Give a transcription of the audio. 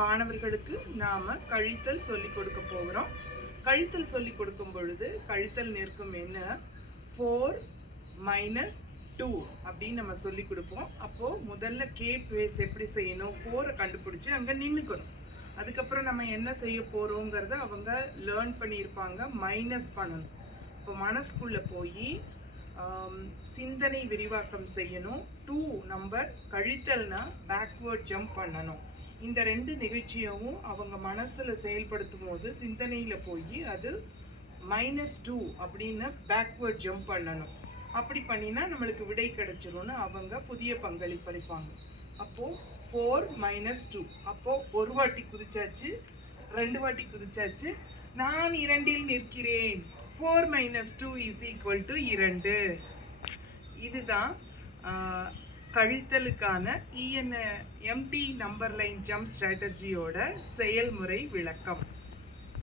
மாணவர்களுக்கு நாம கழித்தல் சொல்லி கொடுக்க போகிறோம். கழித்தல் சொல்லி கொடுக்கும் பொழுது கழித்தல் நிற்கும் என்ன 4 மைனஸ் 2 அப்படின்னு நம்ம சொல்லி கொடுப்போம். அப்போ முதல்ல கே பேஸ் எப்படி செய்யணும், 4 கண்டுபிடிச்சு அங்க நின்னுக்கணும். அதுக்கப்புறம் நம்ம என்ன செய்ய போறோங்கிறத அவங்க லேர்ன் பண்ணியிருப்பாங்க. மைனஸ் பண்ணணும். இப்போ மனசுக்குள்ள போய் சிந்தனை விரிவாக்கம் செய்யணும். 2 நம்பர் கழித்தல்னா பேக்வேர்ட் ஜம்ப் பண்ணணும். இந்த ரெண்டு நிகழ்ச்சியவும் அவங்க மனசுல செயல்படுத்தும் போது சிந்தனையில போய் அது -2 அப்படின்னு பேக்வேர்ட் ஜம்ப் பண்ணணும். அப்படி பண்ணினா நம்மளுக்கு விடை கிடைச்சிரும்னு அவங்க புதிய பங்களிப்பளிப்பாங்க. அப்போ 4 மைனஸ் 2, அப்போ ஒரு வாட்டி குதிச்சாச்சு, 2 வாட்டி குதிச்சாச்சு. நான் 2இல் நிற்கிறேன். 4 மைனஸ் 2 இஸ் ஈக்குவல் டு 2. இதுதான் கழித்தலுக்கான எம்டி நம்பர் லைன் ஜம்ப் ஸ்ட்ராட்டஜியோட செயல்முறை விளக்கம்.